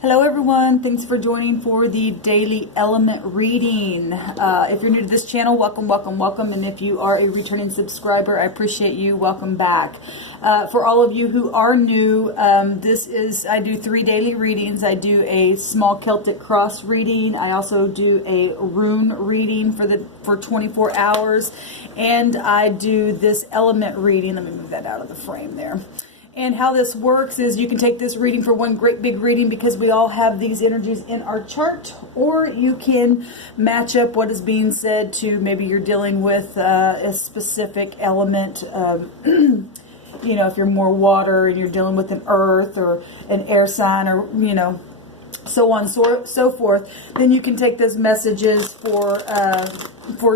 Hello everyone, thanks for joining for the daily element reading. If you're new to this channel, welcome, and if you are a returning subscriber, I appreciate you. Welcome back. For all of you who are new, I do 3 daily readings. I do a small Celtic cross reading. I also do a rune reading for 24 hours, and I do this element reading. Let me move that out of the frame there. And how this works is you can take this reading for one great big reading because we all have these energies in our chart, or you can match up what is being said to maybe you're dealing with a specific element. You know, if you're more water and you're dealing with an earth or an air sign, or so on and so forth, then you can take those messages for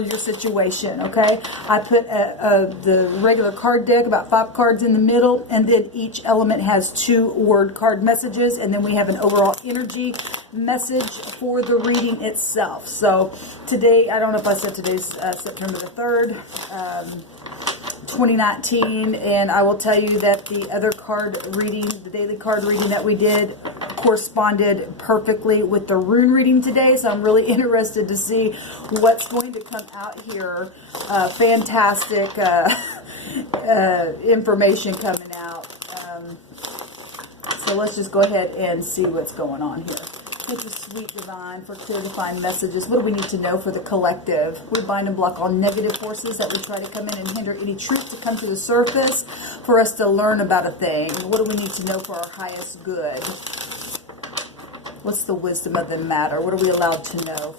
your situation. Okay, I put the regular card deck, about 5 cards in the middle, and then each element has 2 word card messages, and then we have an overall energy message for the reading itself. So today, I don't know if I said today's September the 3rd. 2019, and I will tell you that the other card reading, the daily card reading that we did, corresponded perfectly with the rune reading today, so I'm really interested to see what's going to come out here. Fantastic information coming out. So let's just go ahead and see what's going on here. Thank you, sweet divine, for clear defined messages. What do we need to know for the collective? We bind and block all negative forces that would try to come in and hinder any truth to come to the surface for us to learn about a thing. What do we need to know for our highest good? What's the wisdom of the matter? What are we allowed to know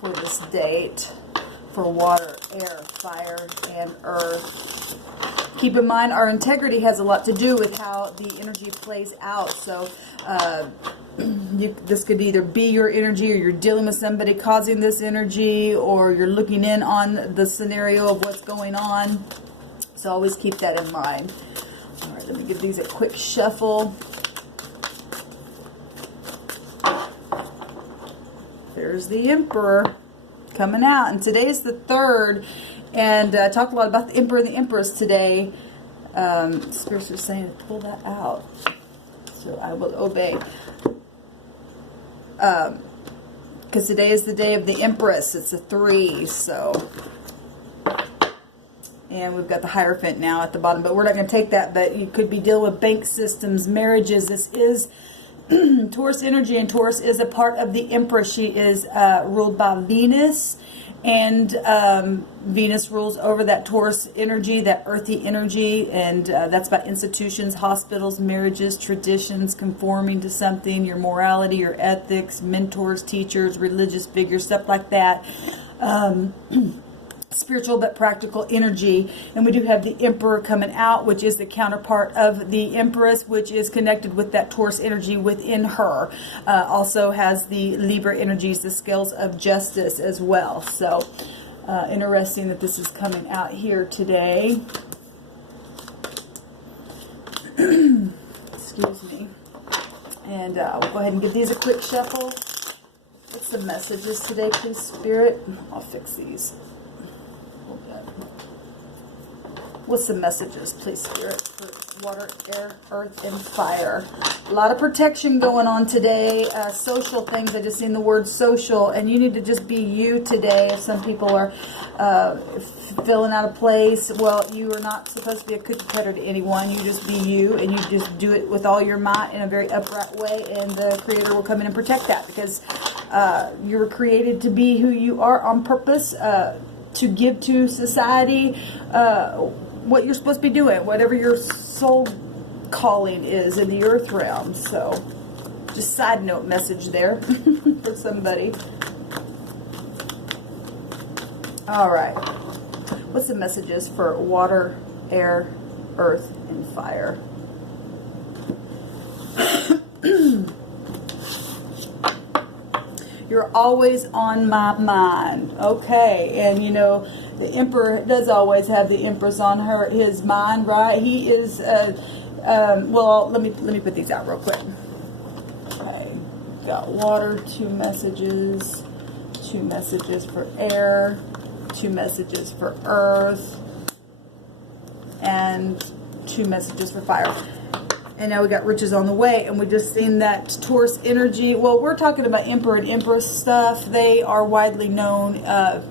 for this date? For water, air, fire, and earth. Keep in mind, our integrity has a lot to do with how the energy plays out. So, this could either be your energy, or you're dealing with somebody causing this energy, or you're looking in on the scenario of what's going on. So always keep that in mind. All right, let me give these a quick shuffle. There's the Emperor coming out, and today is the 3rd, and I talked a lot about the Emperor and the Empress today. Spirits are saying to pull that out, so I will obey. Because today is the day of the Empress. It's a 3, so, and we've got the Hierophant now at the bottom, but we're not going to take that. But you could be dealing with bank systems, marriages. This is Taurus energy, and Taurus is a part of the Empress. She is ruled by Venus, and Venus rules over that Taurus energy, that earthy energy, and that's about institutions, hospitals, marriages, traditions, conforming to something, your morality, your ethics, mentors, teachers, religious figures, stuff like that. Spiritual but practical energy. And we do have the Emperor coming out, which is the counterpart of the Empress, which is connected with that Taurus energy within her. Also has the Libra energies, the scales of justice as well. So interesting that this is coming out here today. Excuse me. And we'll go ahead and give these a quick shuffle. What's the messages today, please, Spirit? I'll fix these. What's the messages, please, Spirit, for water, air, earth, and fire? A lot of protection going on today. Social things. I just seen the word social, and you need to just be you today. If some people are feeling out of place, well, you are not supposed to be a cookie cutter to anyone. You just be you, and you just do it with all your might in a very upright way, and the Creator will come in and protect that, because you were created to be who you are on purpose, to give to society what you're supposed to be doing, whatever your soul calling is in the earth realm. So, just side note message there for somebody. All right. What's the messages for water, air, earth, and fire? You're always on my mind. Okay, and you know, the Emperor does always have the Empress on his mind, right? He is, well, let me put these out real quick. Okay, got water, 2 messages, 2 messages for air, 2 messages for earth, and 2 messages for fire. And now we got riches on the way, and we just seen that Taurus energy. Well, we're talking about Emperor and Empress stuff. They are widely known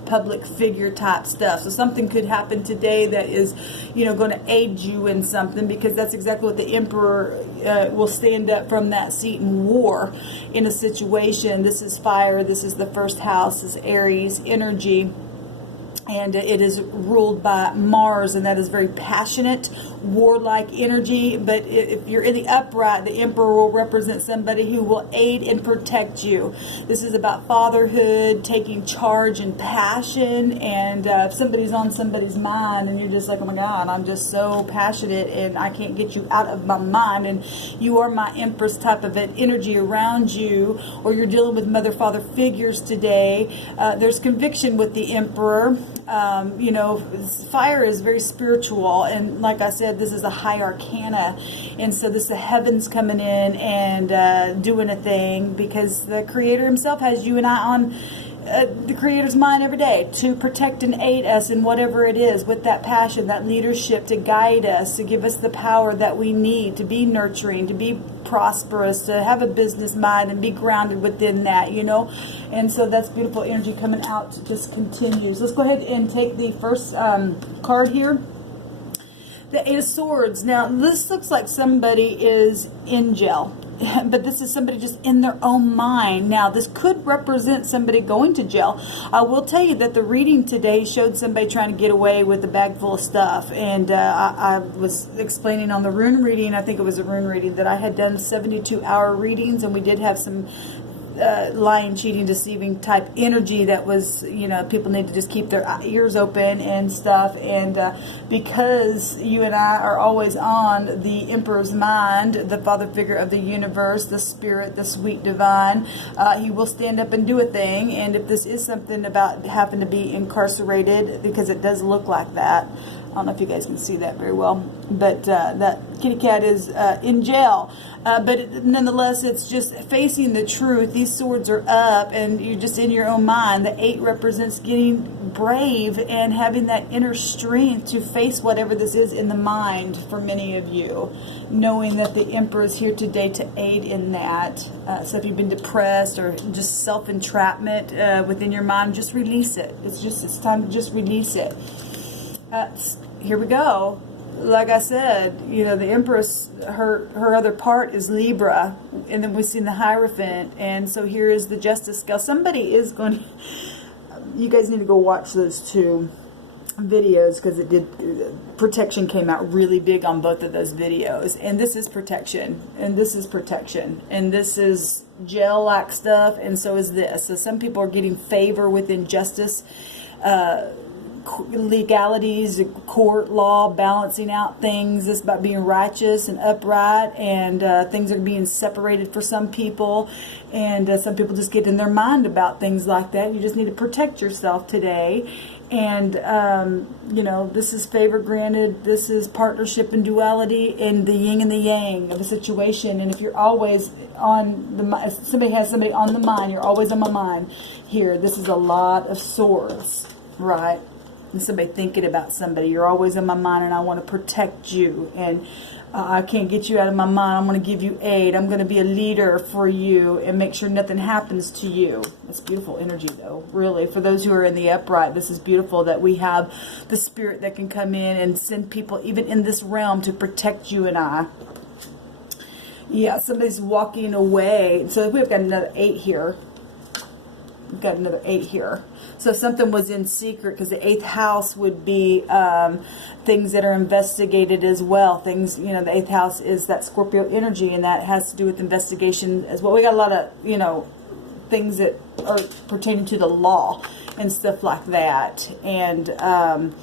public figure type stuff. So something could happen today that is, going to aid you in something, because that's exactly what the Emperor will stand up from that seat in war in a situation. This is fire. This is the first house. This is Aries energy. And it is ruled by Mars, and that is very passionate, warlike energy. But if you're in the upright, the Emperor will represent somebody who will aid and protect you. This is about fatherhood, taking charge and passion. And if somebody's on somebody's mind and you're just like, oh my God, I'm just so passionate and I can't get you out of my mind, and you are my Empress type of an energy around you, or you're dealing with mother, father figures today, there's conviction with the Emperor. Fire is very spiritual, and like I said, this is a high arcana, and so this is the heavens coming in and doing a thing, because the Creator himself has you and I on the Creator's mind every day to protect and aid us in whatever it is, with that passion, that leadership, to guide us, to give us the power that we need to be nurturing, to be prosperous, to have a business mind and be grounded within that, and so that's beautiful energy coming out. Just continues. Let's go ahead and take the first card here. The Eight of Swords. Now, this looks like somebody is in jail, but this is somebody just in their own mind. Now, this could represent somebody going to jail. I will tell you that the reading today showed somebody trying to get away with a bag full of stuff. And I was explaining on the rune reading, I think it was a rune reading, that I had done 72-hour readings, and we did have some lying, cheating, deceiving type energy that was, people need to just keep their ears open and stuff. And because you and I are always on the Emperor's mind, the father figure of the universe, the spirit, the sweet divine, he will stand up and do a thing. And if this is something about having to be incarcerated, because it does look like that, I don't know if you guys can see that very well, but that kitty cat is in jail. But nonetheless, it's just facing the truth. These swords are up, and you're just in your own mind. The 8 represents getting brave and having that inner strength to face whatever this is in the mind for many of you, knowing that the Emperor is here today to aid in that. So if you've been depressed or just self-entrapment within your mind, just release it. It's time to just release it. Here we go. Like I said, the Empress, her other part is Libra, and then we've seen the Hierophant, and so here is the Justice Scale. Somebody is going to, you guys need to go watch those 2 videos, because protection came out really big on both of those videos. And this is protection, and this is protection, and this is jail-like stuff, and so is this. So some people are getting favor within justice, legalities, court law, balancing out things. It's about being righteous and upright, and things are being separated for some people, and some people just get in their mind about things like that. You just need to protect yourself today. And this is favor granted. This is partnership and duality, and the yin and the yang of a situation. And if you're always on the, if somebody has somebody on the mind, you're always on my mind here. This is a lot of swords, right? And somebody thinking about somebody, you're always on my mind, and I want to protect you, and I can't get you out of my mind. I'm going to give you aid. I'm going to be a leader for you and make sure nothing happens to you. It's beautiful energy, though, really. For those who are in the upright, this is beautiful that we have the spirit that can come in and send people even in this realm to protect you and I. Yeah, somebody's walking away. So we've got another 8 here. We've got another 8 here. So if something was in secret, because the 8th house would be things that are investigated as well. Things, the 8th house is that Scorpio energy, and that has to do with investigation as well. We got a lot of, things that are pertaining to the law and stuff like that. And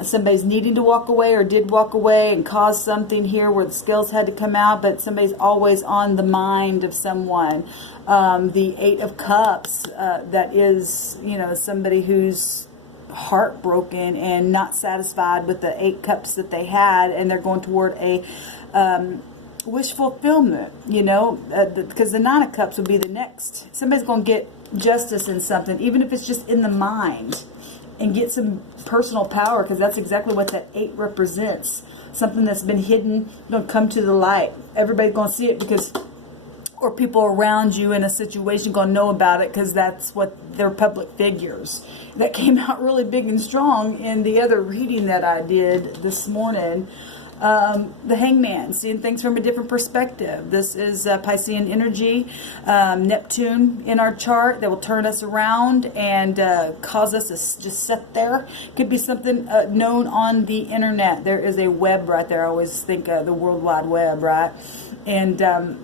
somebody's needing to walk away or did walk away and cause something here where the scales had to come out, but somebody's always on the mind of someone. The 8 of Cups, that is, somebody who's heartbroken and not satisfied with the 8 cups that they had, and they're going toward a wish fulfillment, because the 9 of Cups would be the next. Somebody's going to get justice in something, even if it's just in the mind, and get some personal power, because that's exactly what that 8 represents. something that's been hidden going to come to the light. Everybody's going to see it because, or people around you in a situation going to know about it because that's what they're public figures. That came out really big and strong in the other reading that I did this morning. The Hangman, seeing things from a different perspective. This is Piscean energy, Neptune in our chart that will turn us around and cause us to just sit there. Could be something known on the internet. There is a web right there. I always think the World Wide Web, right? And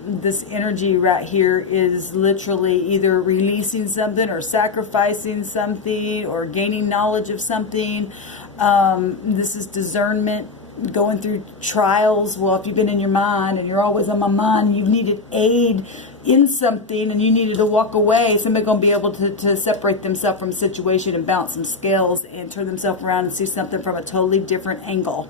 this energy right here is literally either releasing something or sacrificing something or gaining knowledge of something. This is discernment, going through trials. Well, if you've been in your mind and you're always on my mind, you needed aid in something and you needed to walk away, somebody's going to be able to separate themselves from a situation and bounce some scales and turn themselves around and see something from a totally different angle.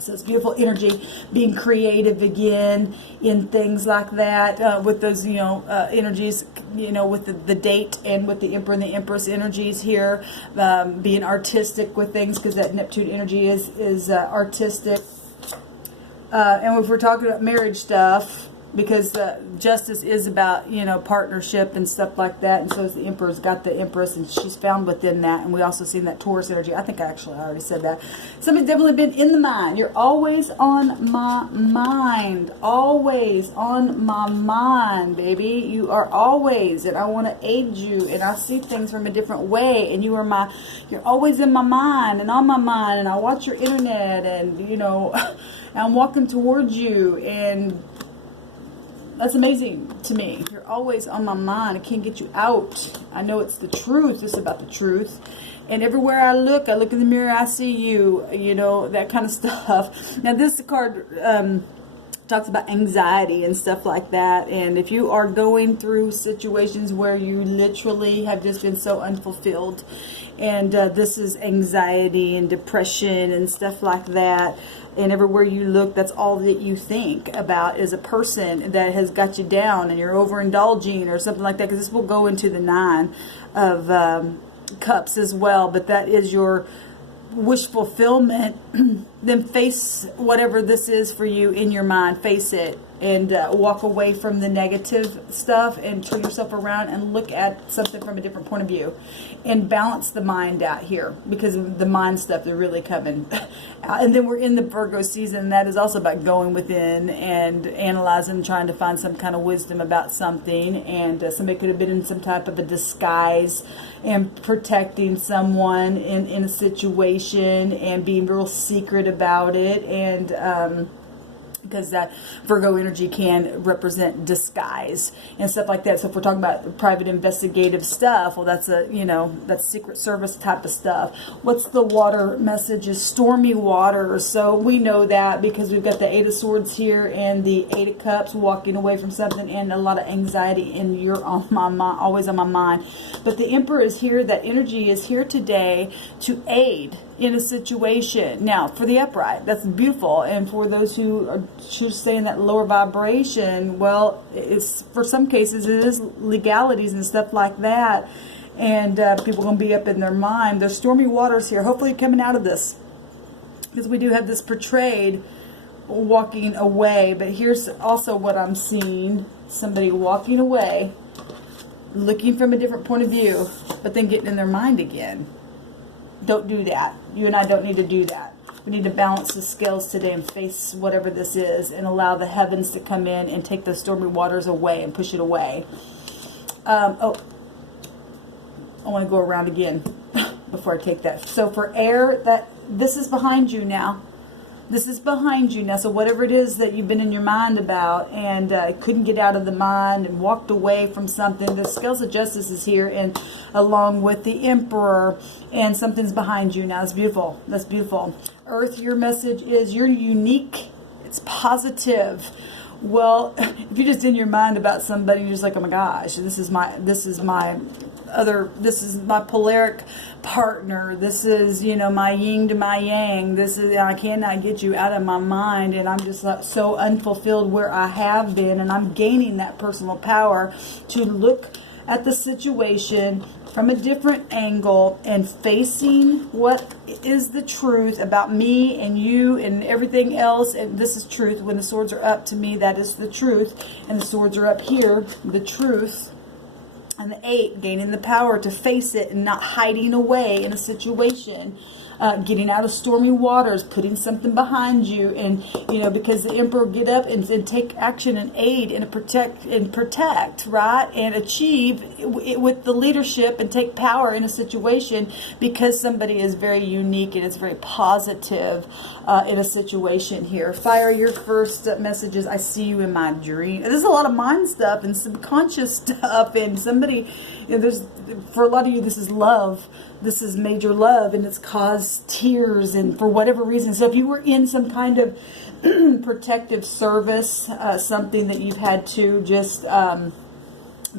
So it's beautiful energy, being creative again in things like that, with those, energies, with the date and with the Emperor and the Empress energies here, being artistic with things because that Neptune energy is artistic. And if we're talking about marriage stuff, because justice is about, partnership and stuff like that. And so is the Emperor's got the Empress, and she's found within that. And we also seen that Taurus energy. I think I already said that. Somebody's definitely been in the mind. You're always on my mind. Always on my mind, baby. You are always, and I want to aid you, and I see things from a different way. And you're always in my mind and on my mind. And I watch your internet, and, I'm walking towards you, and that's amazing to me. You're always on my mind. I can't get you out. I know it's the truth. It's about the truth. And everywhere I look in the mirror, I see you, that kind of stuff. Now, this card talks about anxiety and stuff like that. And if you are going through situations where you literally have just been so unfulfilled, and this is anxiety and depression and stuff like that, and everywhere you look, that's all that you think about is a person that has got you down and you're overindulging or something like that, because this will go into the 9 of Cups as well, but that is your wish fulfillment. Then face whatever this is for you in your mind. Face it and walk away from the negative stuff and turn yourself around and look at something from a different point of view and balance the mind out here, because of the mind stuff, they're really coming. And then we're in the Virgo season, and that is also about going within and analyzing, trying to find some kind of wisdom about something. And somebody could have been in some type of a disguise and protecting someone in a situation and being real secret about it. And because that Virgo energy can represent disguise and stuff like that. So if we're talking about private investigative stuff, well, that's that's Secret Service type of stuff. What's the water message? Is stormy water. So we know that because we've got the 8 of Swords here and the 8 of Cups, walking away from something, and a lot of anxiety, and you're on my mind, always on my mind. But the Emperor is here. That energy is here today to aid in a situation. Now, for the upright, that's beautiful. And for those who choose to stay in that lower vibration, well, it's, for some cases, it is legalities and stuff like that. And people are going to be up in their mind. There's stormy waters here. Hopefully coming out of this, because we do have this portrayed walking away. But here's also what I'm seeing. Somebody walking away, looking from a different point of view, but then getting in their mind again. Don't do that. You and I don't need to do that. We need to balance the scales today and face whatever this is and allow the heavens to come in and take the stormy waters away and push it away. I want to go around again before I take that. So for air, this is behind you now. This is behind you now. So whatever it is that you've been in your mind about and couldn't get out of the mind and walked away from something, the scales of justice is here, and along with the Emperor, and something's behind you now. It's beautiful. That's beautiful. Earth, your message is you're unique. It's positive. Well, if you're just in your mind about somebody, you're just like, oh my gosh, this is my polaric partner. This is, my yin to my yang. I cannot get you out of my mind, and I'm just so unfulfilled where I have been, and I'm gaining that personal power to look at the situation from a different angle and facing what is the truth about me and you and everything else. And this is truth. When the swords are up, to me, that is the truth. And the swords are up here, the truth. And the 8, gaining the power to face it and not hiding away in a situation. Getting out of stormy waters, putting something behind you, and because the Emperor get up and take action and aid and protect, right, and achieve with the leadership and take power in a situation, because somebody is very unique and it's very positive in a situation here. Fire, your first messages. I see you in my dream. There's a lot of mind stuff and subconscious stuff, and somebody, there's, for a lot of you, this is love. This is major love, and it's caused tears, and for whatever reason. So if you were in some kind of protective service, something that you've had to just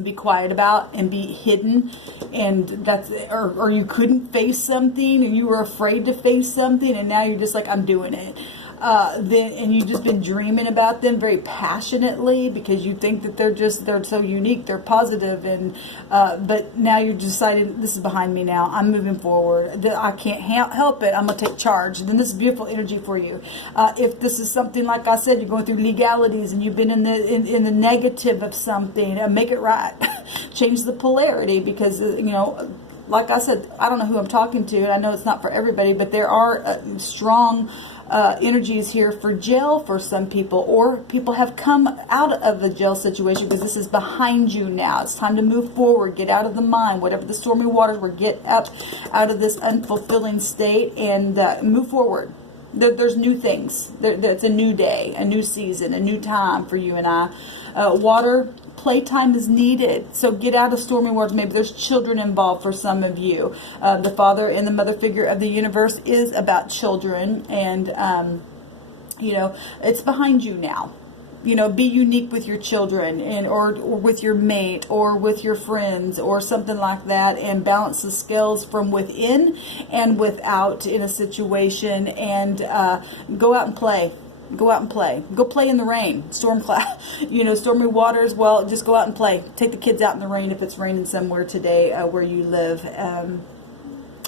be quiet about and be hidden, and that's, or you couldn't face something, and you were afraid to face something, and now you're just like, I'm doing it. Then, and you've just been dreaming about them very passionately because you think that they're so unique, they're positive, and but now you're decided, this is behind me now, I'm moving forward, that I can't help it, I'm gonna take charge. And then this is beautiful energy for you. If this is something, like I said, you're going through legalities and you've been in the negative of something, make it right. Change the polarity, because like I said, I don't know who I'm talking to, and I know it's not for everybody, but there are strong energies here for jail for some people, or people have come out of the jail situation because this is behind you now. It's time to move forward, get out of the mind, whatever the stormy waters were, get up out of this unfulfilling state and move forward. There's new things. It's a new day, a new season, a new time for you and I. Water, playtime is needed. So get out of stormy waters. Maybe there's children involved for some of you. The father and the mother figure of the universe is about children. And, it's behind you now. Be unique with your children, and or with your mate, or with your friends, or something like that, and balance the scales from within and without in a situation, and go out and play. Go out and play. Go play in the rain. Stormy waters. Well, just go out and play. Take the kids out in the rain if it's raining somewhere today where you live.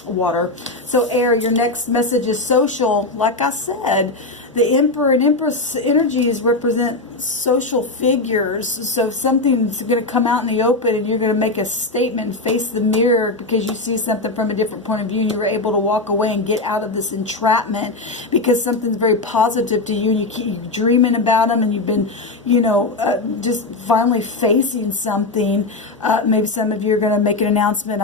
Water. So air, your next message is social. Like I said, the Emperor and Empress energies represent social figures. So something's going to come out in the open, and you're going to make a statement and face the mirror because you see something from a different point of view, and you were able to walk away and get out of this entrapment because something's very positive to you, and you keep dreaming about them, and you've been, just finally facing something. Maybe some of you are going to make an announcement.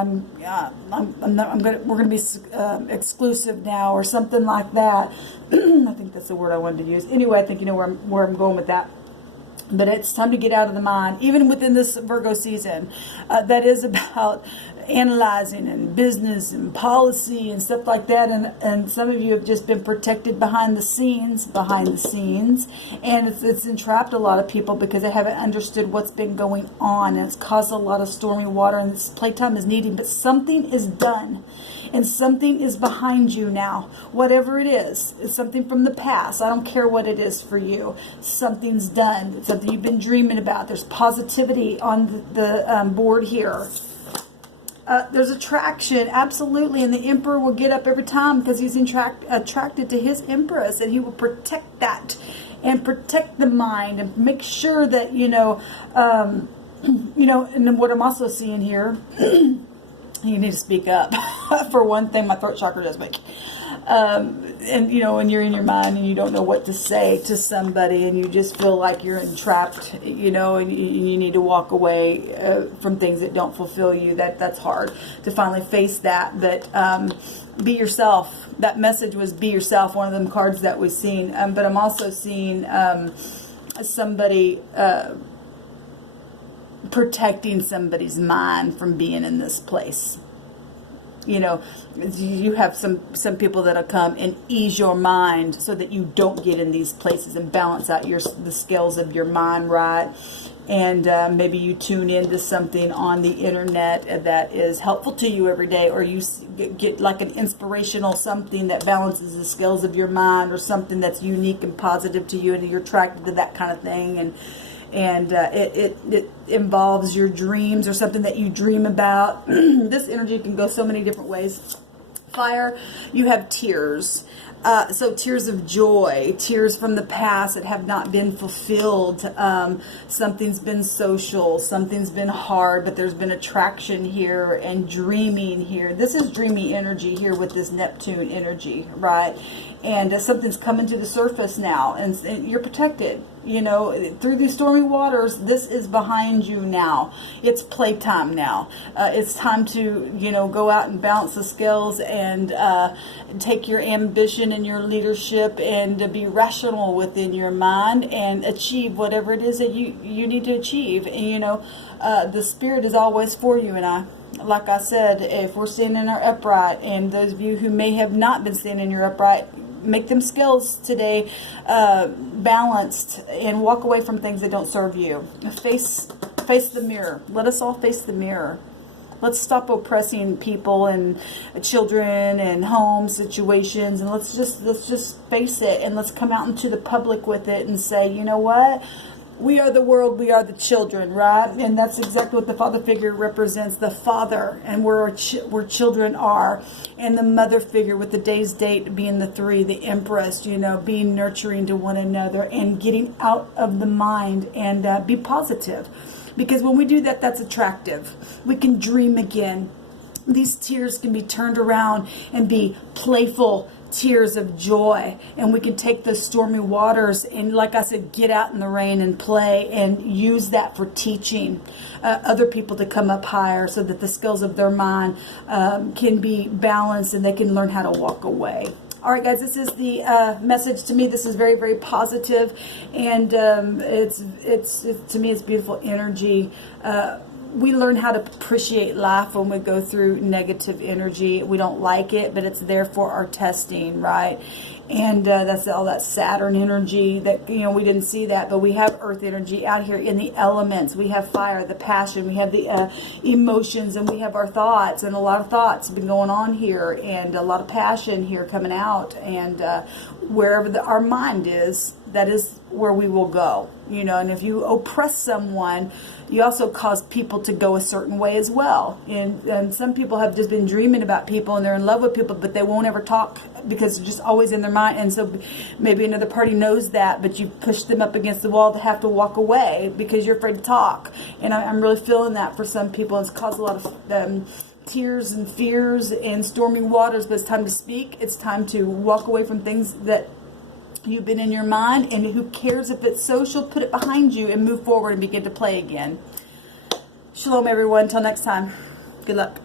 We're going to be exclusive now, or something like that. I think that's the word I wanted to use. Anyway, I think you know where I'm going with that. But it's time to get out of the mind, even within this Virgo season. That is about analyzing and business and policy and stuff like that. And some of you have just been protected behind the scenes. And it's entrapped a lot of people because they haven't understood what's been going on. And it's caused a lot of stormy water, and this playtime is needed. But something is done. And something is behind you now. Whatever it is, it's something from the past. I don't care what it is for you. Something's done. It's something you've been dreaming about. There's positivity on the board here. There's attraction, absolutely. And the Emperor will get up every time because he's attracted to his Empress. And he will protect that and protect the mind and make sure that, and then what I'm also seeing here... You need to speak up. For one thing, my throat chakra does make. And when you're in your mind and you don't know what to say to somebody, and you just feel like you're entrapped, and you need to walk away from things that don't fulfill you. That's hard to finally face that. But be yourself. That message was be yourself. One of them cards that was seen. But I'm also seeing somebody. Protecting somebody's mind from being in this place. You have some people that'll come and ease your mind so that you don't get in these places and balance out the scales of your mind, right? And maybe you tune into something on the internet that is helpful to you every day, or you get like an inspirational something that balances the scales of your mind, or something that's unique and positive to you, and you're attracted to that kind of thing. and it involves your dreams or something that you dream about. This energy can go so many different ways. Fire, you have tears. So tears of joy, tears from the past that have not been fulfilled. Something's been social, something's been hard, but there's been attraction here and dreaming here. This is dreamy energy here with this Neptune energy, right? And something's coming to the surface now, and you're protected. You know, through these stormy waters, this is behind you now. It's playtime now. It's time to, you know, go out and balance the scales and take your ambition and your leadership and to be rational within your mind and achieve whatever it is that you need to achieve. And, you know, the Spirit is always for you and I. Like I said, if we're standing in our upright, and those of you who may have not been standing in your upright, make them skills today balanced and walk away from things that don't serve you. Face the mirror. Let us all face the mirror. Let's stop oppressing people and children and home situations, and let's just face it, and let's come out into the public with it and say, you know what? We are the world, we are the children, right? And that's exactly what the father figure represents, the father, and where children are. And the mother figure with the day's date being the 3, the Empress, you know, being nurturing to one another and getting out of the mind and be positive. Because when we do that, that's attractive. We can dream again. These tears can be turned around and be playful tears of joy, and we can take the stormy waters and, like I said, get out in the rain and play and use that for teaching other people to come up higher, so that the skills of their mind can be balanced and they can learn how to walk away. All right, guys, this is the message to me. This is very, very positive, and it's to me, it's beautiful energy. We learn how to appreciate life when we go through negative energy. We don't like it, but it's there for our testing, right? And that's all that Saturn energy that, you know, we didn't see that, but we have earth energy out here in the elements. We have fire, the passion, we have the emotions, and we have our thoughts, and a lot of thoughts have been going on here, and a lot of passion here coming out, and wherever our mind is, that is where we will go, you know. And if you oppress someone, you also cause people to go a certain way as well. And some people have just been dreaming about people, and they're in love with people, but they won't ever talk because they're just always in their mind. And so maybe another party knows that, but you push them up against the wall to have to walk away because you're afraid to talk. And I'm really feeling that for some people. It's caused a lot of tears and fears and stormy waters, but it's time to speak. It's time to walk away from things that you've been in your mind, and who cares if it's social? Put it behind you and move forward and begin to play again. Shalom, everyone. Until next time. Good luck.